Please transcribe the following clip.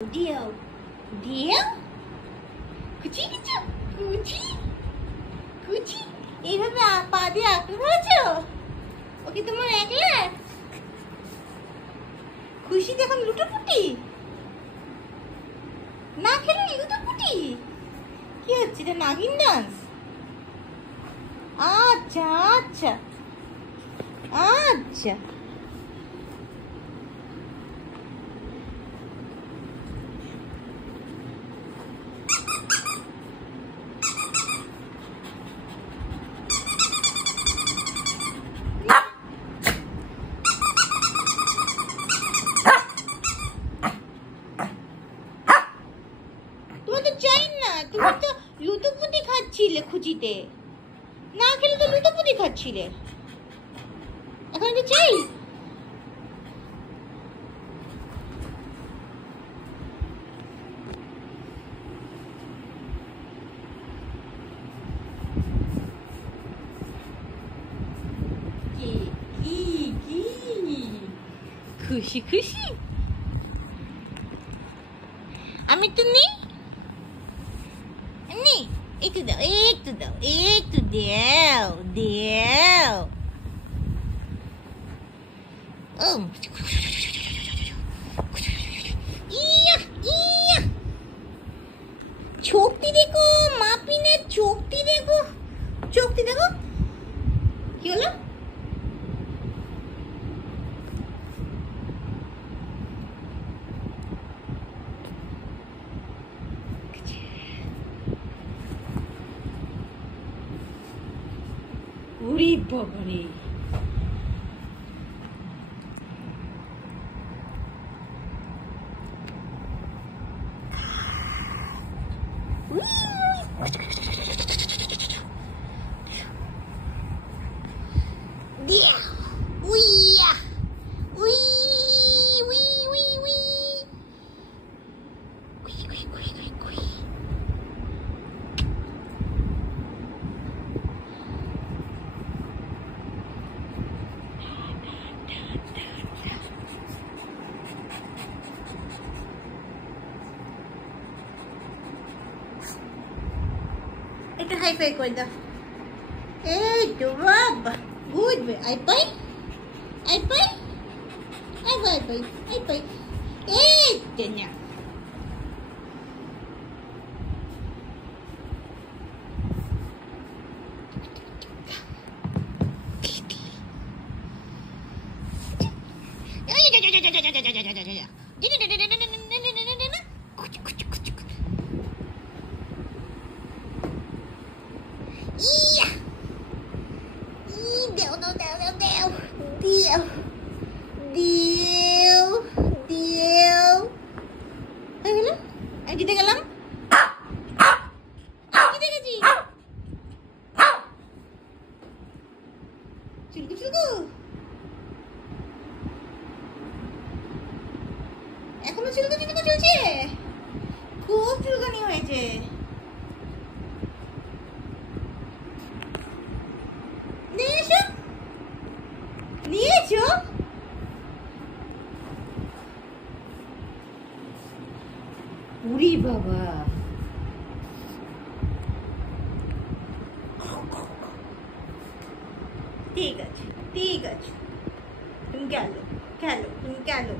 Deal. Deal? কুচি কিছু কুচি কুচি এইভাবে পা দিয়ে আঁকড়ে ধরেছো? ওকে তোমার একলা? খুশি দেখুন লুটোপুটি না খেলে লুটোপুটি কি হচ্ছে? এটা নাগিন ডান্স? আচ্ছা আচ্ছা আচ্ছা তুমি তো লুটোপুটি খাচ্ছিলে খুঁচিতে, না খেলে তো লুটোপুটি খাচ্ছিলে, এখন কি চাই? কি খুশি খুশি আমি তো নেই নি একটু দাও একটু দাও একটু দাও দাও ও ইয়া ইয়া চোখটি দেখো মাপিনের চোখটি দেখো চোখটি দেখো কি হলো? ওরে বাবারে একটা হাই ফাই করে দাও। এই তো বাবা গুড বে আই পাই আই পাই আই পাই পাই আই পাই এই তো না জিতে গেলাম জিতে গেছি চুলকু চুলকু এখনো চুলকু চুলকু চলছে খুব চুলকানি হয়েছে নিয়েছো উরি বাবা ঠিক আছে তুমি গেলো তুমি গেলো